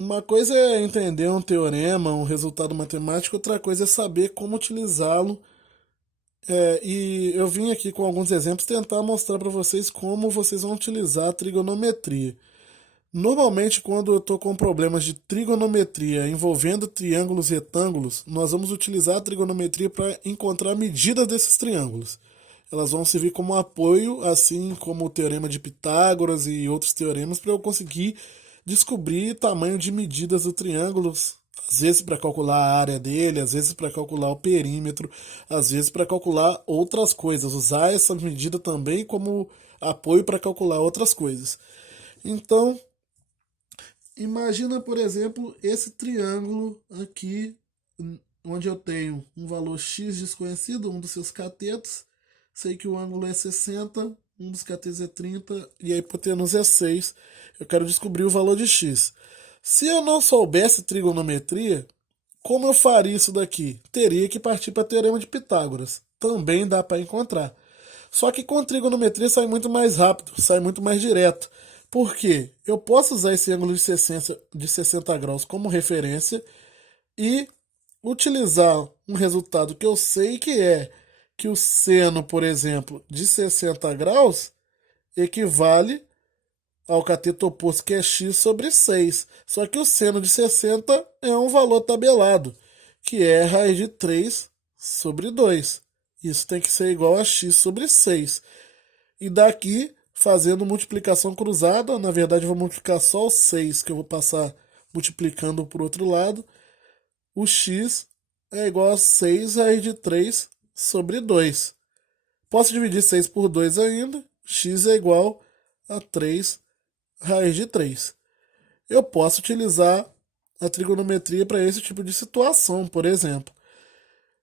Uma coisa é entender um teorema, um resultado matemático, outra coisa é saber como utilizá-lo. E eu vim aqui com alguns exemplos tentar mostrar para vocês como vocês vão utilizar a trigonometria. Normalmente, quando eu estou com problemas de trigonometria envolvendo triângulos e retângulos, nós vamos utilizar a trigonometria para encontrar medidas desses triângulos. Elas vão servir como apoio, assim como o teorema de Pitágoras e outros teoremas, para eu conseguir descobrir tamanho de medidas do triângulo, às vezes para calcular a área dele, às vezes para calcular o perímetro, às vezes para calcular outras coisas, usar essa medida também como apoio para calcular outras coisas. Então, imagina, por exemplo, esse triângulo aqui, onde eu tenho um valor x desconhecido, um dos seus catetos. Sei que o ângulo é 60, um dos catetos é 30 e a hipotenusa é 6. Eu quero descobrir o valor de x. Se eu não soubesse trigonometria, como eu faria isso daqui? Teria que partir para o teorema de Pitágoras. Também dá para encontrar. Só que com trigonometria sai muito mais rápido, sai muito mais direto. Por quê? Eu posso usar esse ângulo de 60 graus como referência e utilizar um resultado que eu sei que é que o seno, por exemplo, de 60 graus equivale ao cateto oposto, que é x sobre 6. Só que o seno de 60 é um valor tabelado, que é raiz de 3 sobre 2. Isso tem que ser igual a x sobre 6. E daqui, fazendo multiplicação cruzada, na verdade eu vou multiplicar só o 6, que eu vou passar multiplicando para o outro lado. O x é igual a 6 raiz de 3 sobre 2. Posso dividir 6 por 2 ainda. X é igual a 3 raiz de 3. Eu posso utilizar a trigonometria para esse tipo de situação, por exemplo.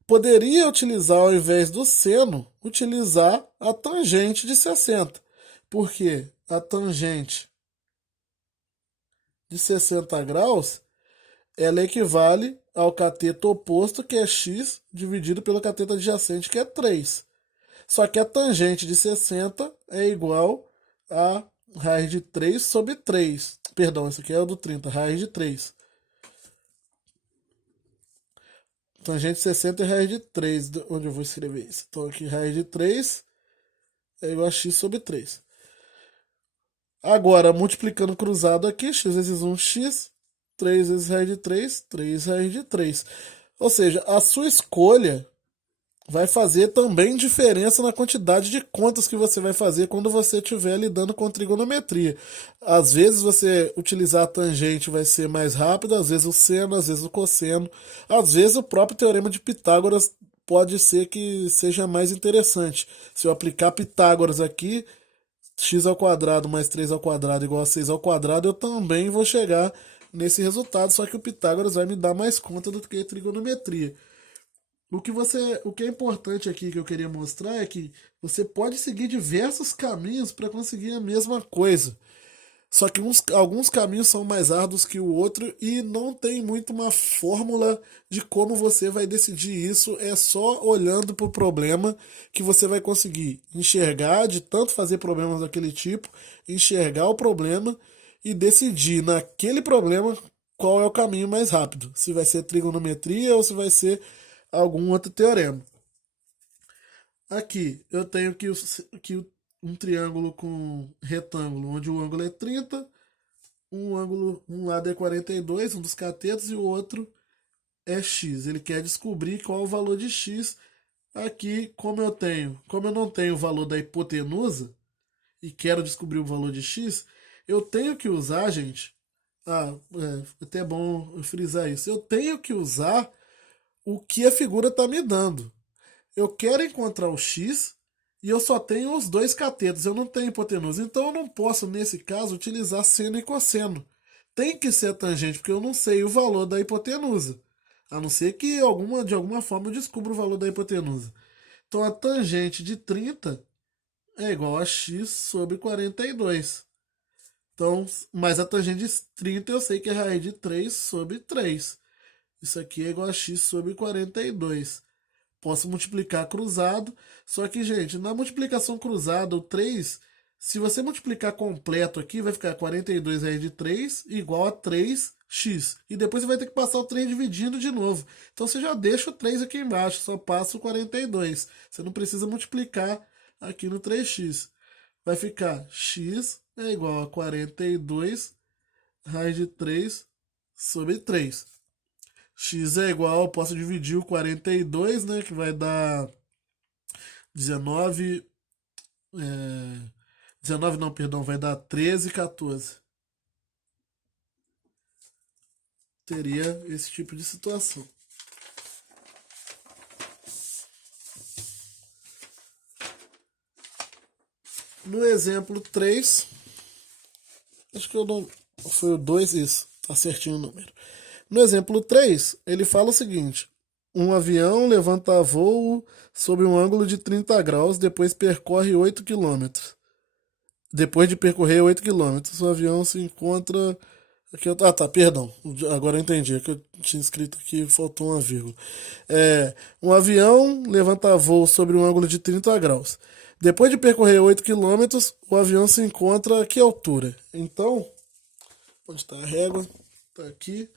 Poderia utilizar, ao invés do seno, utilizar a tangente de 60. Porque a tangente de 60 graus ela equivale ao cateto oposto, que é x, dividido pelo cateto adjacente, que é 3. Só que a tangente de 60 é igual a raiz de 3 sobre 3. Perdão, esse aqui é o do 30, raiz de 3. Tangente de 60 é raiz de 3, onde eu vou escrever isso. Então aqui raiz de 3 é igual a x sobre 3. Agora, multiplicando cruzado aqui, x vezes 1, x, 3 vezes raiz de 3, 3 raiz de 3. Ou seja, a sua escolha vai fazer também diferença na quantidade de contas que você vai fazer quando você estiver lidando com trigonometria. Às vezes você utilizar a tangente vai ser mais rápido, às vezes o seno, às vezes o cosseno, às vezes o próprio teorema de Pitágoras pode ser que seja mais interessante. Se eu aplicar Pitágoras aqui, x ao quadrado mais 3 ao quadrado igual a 6 ao quadrado, eu também vou chegar nesse resultado, só que o Pitágoras vai me dar mais conta do que a trigonometria. O que é importante aqui que eu queria mostrar é que você pode seguir diversos caminhos para conseguir a mesma coisa. Só que alguns caminhos são mais árduos que o outro e não tem muito uma fórmula de como você vai decidir isso. É só olhando para o problema que você vai conseguir enxergar, de tanto fazer problemas daquele tipo, enxergar o problema e decidir naquele problema qual é o caminho mais rápido. Se vai ser trigonometria ou se vai ser algum outro teorema. Aqui eu tenho um triângulo com retângulo, onde o ângulo é 30, um lado é 42, um dos catetos, e o outro é x. Ele quer descobrir qual é o valor de x. Aqui, como eu não tenho o valor da hipotenusa e quero descobrir o valor de x, eu tenho que usar, gente. Até bom eu frisar isso. Eu tenho que usar o que a figura está me dando. Eu quero encontrar o x e eu só tenho os dois catetos, eu não tenho hipotenusa. Então eu não posso, nesse caso, utilizar seno e cosseno. Tem que ser a tangente, porque eu não sei o valor da hipotenusa. A não ser que de alguma forma eu descubra o valor da hipotenusa. Então a tangente de 30 é igual a x sobre 42. Então, mas a tangente de 30 eu sei que é raiz de 3 sobre 3. Isso aqui é igual a x sobre 42. Posso multiplicar cruzado. Só que, gente, na multiplicação cruzada, o 3 Se você multiplicar completo aqui, vai ficar 42 raiz de 3 igual a 3x. E depois você vai ter que passar o 3 dividindo de novo. Então você já deixa o 3 aqui embaixo, só passa o 42. Você não precisa multiplicar aqui no 3x. Vai ficar x é igual a 42 raiz de 3 sobre 3. X é igual, eu posso dividir o 42, né, que vai dar 19, 19 não, perdão, vai dar 13, 14. Teria esse tipo de situação. No exemplo 3, acho que eu não. Foi o 2, isso, tá certinho o número. No exemplo 3, ele fala o seguinte: um avião levanta voo sob um ângulo de 30 graus, depois percorre 8 quilômetros. Depois de percorrer 8 quilômetros, o avião se encontra. Ah, tá, perdão. Agora eu entendi. É que eu tinha escrito aqui, faltou uma vírgula. Um avião levanta voo sobre um ângulo de 30 graus. Depois de percorrer 8 quilômetros, o avião se encontra a que altura? Então, onde está a régua? Está aqui.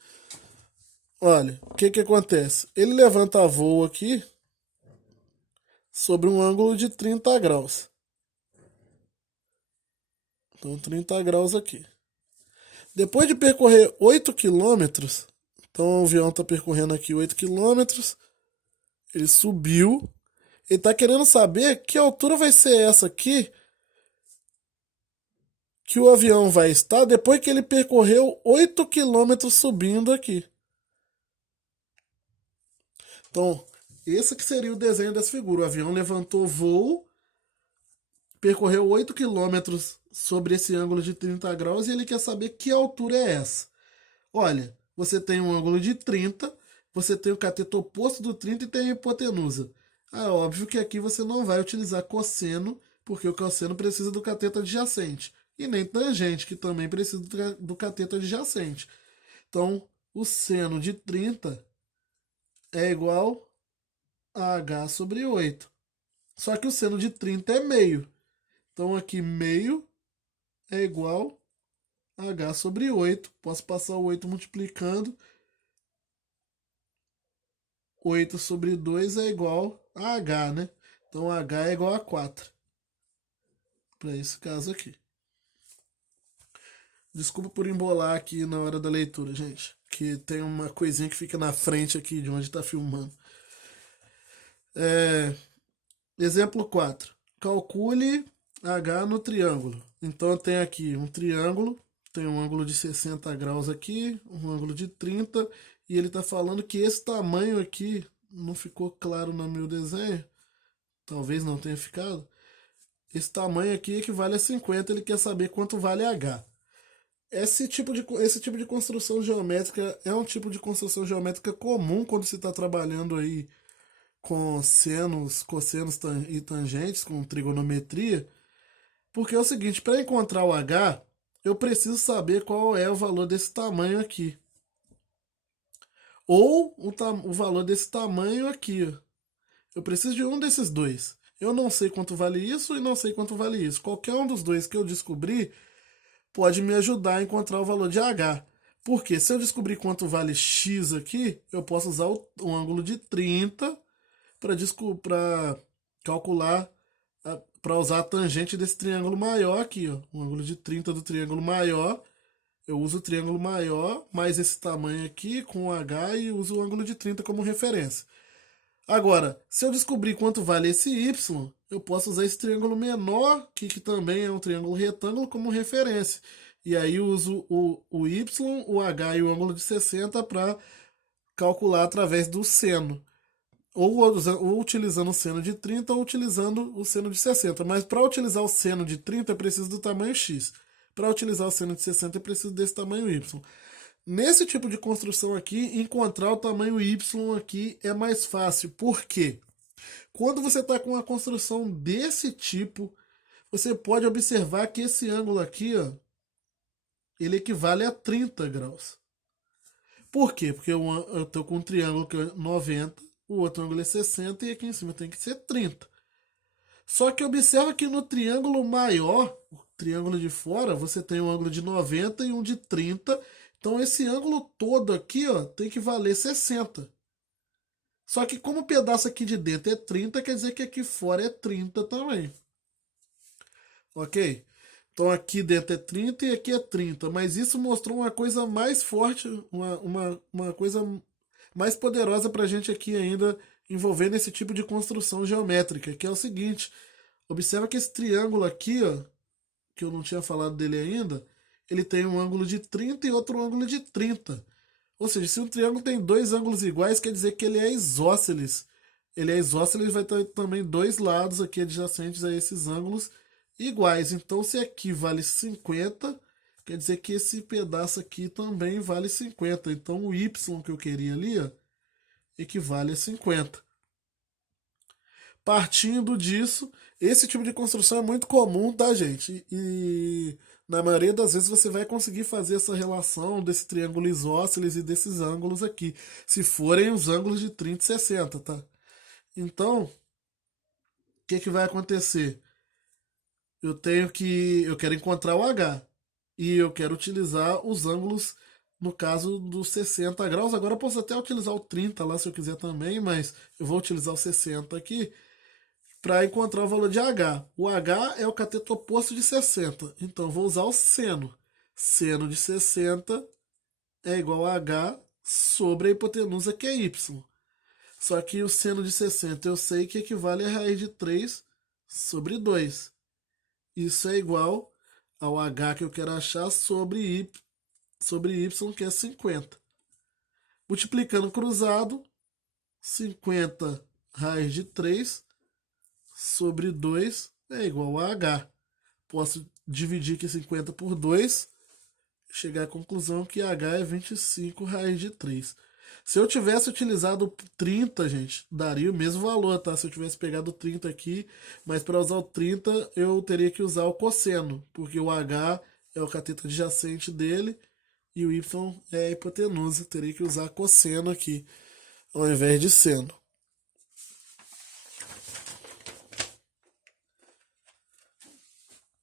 Olha, o que acontece? Ele levanta voo aqui sobre um ângulo de 30 graus. Então, 30 graus aqui. Depois de percorrer 8 quilômetros, então o avião está percorrendo aqui 8 quilômetros, ele subiu, ele está querendo saber que altura vai ser essa aqui que o avião vai estar depois que ele percorreu 8 quilômetros subindo aqui. Então, esse que seria o desenho dessa figura. O avião levantou voo, percorreu 8 quilômetros sobre esse ângulo de 30 graus e ele quer saber que altura é essa. Olha, você tem um ângulo de 30, você tem o cateto oposto do 30 e tem a hipotenusa. É óbvio que aqui você não vai utilizar cosseno, porque o cosseno precisa do cateto adjacente. E nem tangente, que também precisa do cateto adjacente. Então, o seno de 30 é igual a h sobre 8. Só que o seno de 30 é meio. Então, aqui meio é igual a h sobre 8. Posso passar o 8 multiplicando. 8 sobre 2 é igual a h, né? Então, h é igual a 4. Para esse caso aqui. Desculpa por embolar aqui na hora da leitura, gente. Que tem uma coisinha que fica na frente aqui de onde está filmando. Exemplo 4. Calcule h no triângulo. Então eu tenho aqui um triângulo, tem um ângulo de 60 graus aqui, um ângulo de 30, e ele está falando que esse tamanho aqui não ficou claro no meu desenho, talvez não tenha ficado. Esse tamanho aqui equivale a 50, ele quer saber quanto vale h. Esse tipo de construção geométrica é um tipo de construção geométrica comum quando você está trabalhando aí com senos, cossenos e tangentes, com trigonometria, porque é o seguinte, para encontrar o h, eu preciso saber qual é o valor desse tamanho aqui. Ou o valor desse tamanho aqui. Ó. Eu preciso de um desses dois. Eu não sei quanto vale isso e não sei quanto vale isso. Qualquer um dos dois que eu descobrir pode me ajudar a encontrar o valor de h. Porque se eu descobrir quanto vale x aqui, eu posso usar o ângulo de 30 para calcular, para usar a tangente desse triângulo maior aqui, ó, o ângulo de 30 do triângulo maior. Eu uso o triângulo maior mais esse tamanho aqui com o h e uso o ângulo de 30 como referência. Agora, se eu descobrir quanto vale esse y, eu posso usar esse triângulo menor, que também é um triângulo retângulo, como referência. E aí eu uso o y, o h e o ângulo de 60 para calcular através do seno. Ou utilizando o seno de 30 ou utilizando o seno de 60. Mas para utilizar o seno de 30 eu preciso do tamanho x. Para utilizar o seno de 60 eu preciso desse tamanho y. Nesse tipo de construção aqui, encontrar o tamanho y aqui é mais fácil. Por quê? Quando você está com uma construção desse tipo, você pode observar que esse ângulo aqui, ó, ele equivale a 30 graus. Por quê? Porque eu estou com um triângulo que é 90, o outro ângulo é 60 e aqui em cima tem que ser 30. Só que observa que no triângulo maior, o triângulo de fora, você tem um ângulo de 90 e um de 30. Então esse ângulo todo aqui, ó, tem que valer 60. Só que como o pedaço aqui de dentro é 30, quer dizer que aqui fora é 30 também. Ok? Então aqui dentro é 30 e aqui é 30. Mas isso mostrou uma coisa mais forte, uma coisa mais poderosa para a gente aqui ainda envolvendo esse tipo de construção geométrica, que é o seguinte. Observa que esse triângulo aqui, ó, que eu não tinha falado dele ainda, ele tem um ângulo de 30 e outro ângulo de 30. Ou seja, se um triângulo tem dois ângulos iguais, quer dizer que ele é isósceles. Ele é isósceles, vai ter também dois lados aqui adjacentes a esses ângulos iguais. Então, se aqui vale 50, quer dizer que esse pedaço aqui também vale 50. Então, o y que eu queria ali, ó, equivale a 50. Partindo disso, esse tipo de construção é muito comum, tá, gente? E na maioria das vezes você vai conseguir fazer essa relação desse triângulo isósceles e desses ângulos aqui, se forem os ângulos de 30 e 60, tá? Então, o que que vai acontecer? Eu quero encontrar o H e eu quero utilizar os ângulos no caso dos 60 graus. Agora eu posso até utilizar o 30 lá se eu quiser também, mas eu vou utilizar o 60 aqui para encontrar o valor de H. O H é o cateto oposto de 60. Então, vou usar o seno. Seno de 60 é igual a H sobre a hipotenusa, que é Y. Só que o seno de 60 eu sei que equivale a raiz de 3 sobre 2. Isso é igual ao H que eu quero achar sobre Y, que é 50. Multiplicando cruzado, 50 raiz de 3 sobre 2 é igual a H. Posso dividir aqui 50 por 2, chegar à conclusão que H é 25 raiz de 3. Se eu tivesse utilizado 30, gente, daria o mesmo valor, tá? Se eu tivesse pegado 30 aqui, mas para usar o 30 eu teria que usar o cosseno, porque o H é o cateto adjacente dele e o Y é a hipotenusa. Teria que usar cosseno aqui, ao invés de seno.